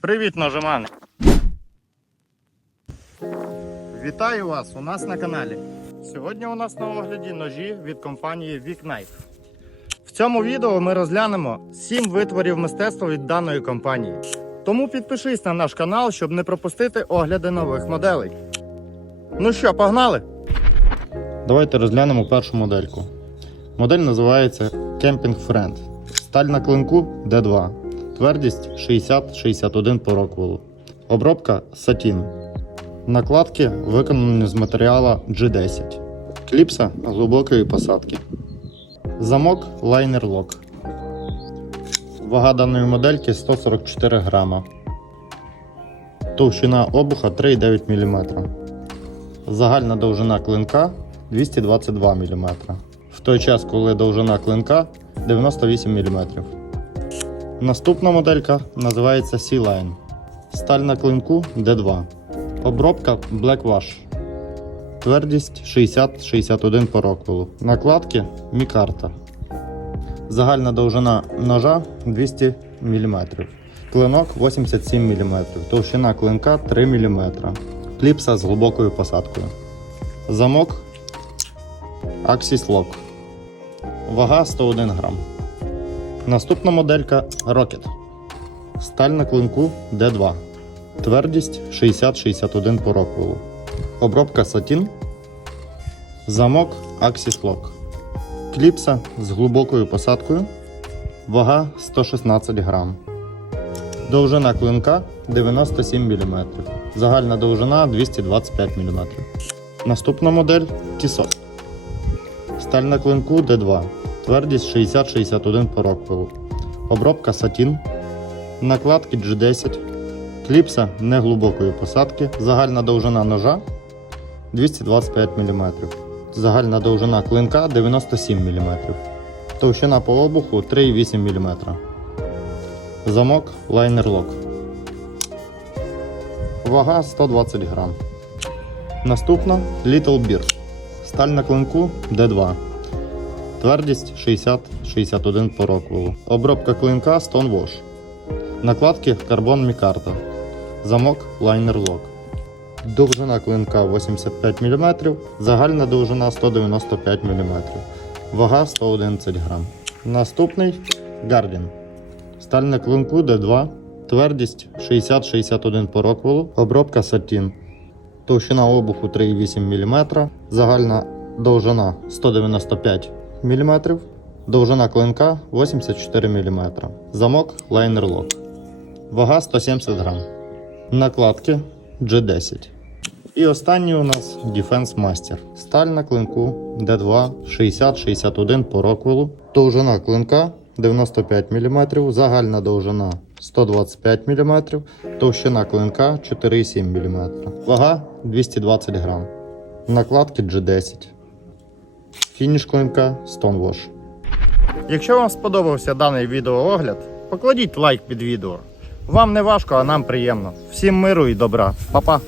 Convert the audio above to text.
Привіт, ножемани! Вітаю вас у нас на каналі. Сьогодні у нас на огляді ножі від компанії Vic Knife. В цьому відео ми розглянемо 7 витворів мистецтва від даної компанії. Тому підпишись на наш канал, щоб не пропустити огляди нових моделей. Ну що, погнали? Давайте розглянемо першу модельку. Модель називається Camping Friend. Сталь на клинку D2. Твердість 60-61 по. Обробка сатін. Накладки виконані з матеріалу G10. Кліпса глибокої посадки. Замок лайнер лок. Вага даної модельки 144 грама. Товщина обуха 3,9 мм. Загальна довжина клинка 222 мм. В той час, коли довжина клинка 98 мм. Наступна моделька називається Sea-Line. Сталь на клинку D2. Обробка Black Wash. Твердість 60-61 по роквелу. Накладки Мікарта. Загальна довжина ножа 200 мм. Клинок 87 мм. Товщина клинка 3 мм. Кліпса з глибокою посадкою. Замок Axis Lock. Вага 101 грам. Наступна моделька Rocket. Сталь на клинку D2. Твердість 60-61 по роквелу. Обробка сатін. Замок Axis Lock. Кліпса з глибокою посадкою. Вага 116 грам. Довжина клинка 97 мм. Загальна довжина 225 мм. Наступна модель Tissot. Сталь на клинку D2. Твердість 60-61 по роквелу. Обробка сатін. Накладки G10. Кліпса неглибокої посадки. Загальна довжина ножа 225 мм. Загальна довжина клинка 97 мм. Товщина по обуху 3,8 мм. Замок лайнер лок. Вага 120 грам. Наступна Little Beer. Сталь на клинку D2. Твердість 60-61 по роквелу. Обробка клинка Stonewash. Накладки карбон мікарта. Замок лайнер лок. Довжина клинка 85 мм. Загальна довжина 195 мм. Вага 111 грам. Наступний Guardian. Сталь на клинку D2. Твердість 60-61 по роквелу. Обробка сатін. Товщина обуху 3,8 мм. Загальна довжина 195 мм. Довжина клинка 84 мм. Замок лайнер лок. Вага 170 грам. Накладки G10. І останній у нас Defense Master. Сталь на клинку D2 60-61 по роквелу. Довжина клинка 95 мм. Загальна довжина 125 мм. Товщина клинка 4,7 мм. Вага 220 грам. Накладки G10. Фініш клинка Stonewash. Якщо вам сподобався даний відеоогляд, покладіть лайк під відео. Вам не важко, а нам приємно. Всім миру і добра. Па-па!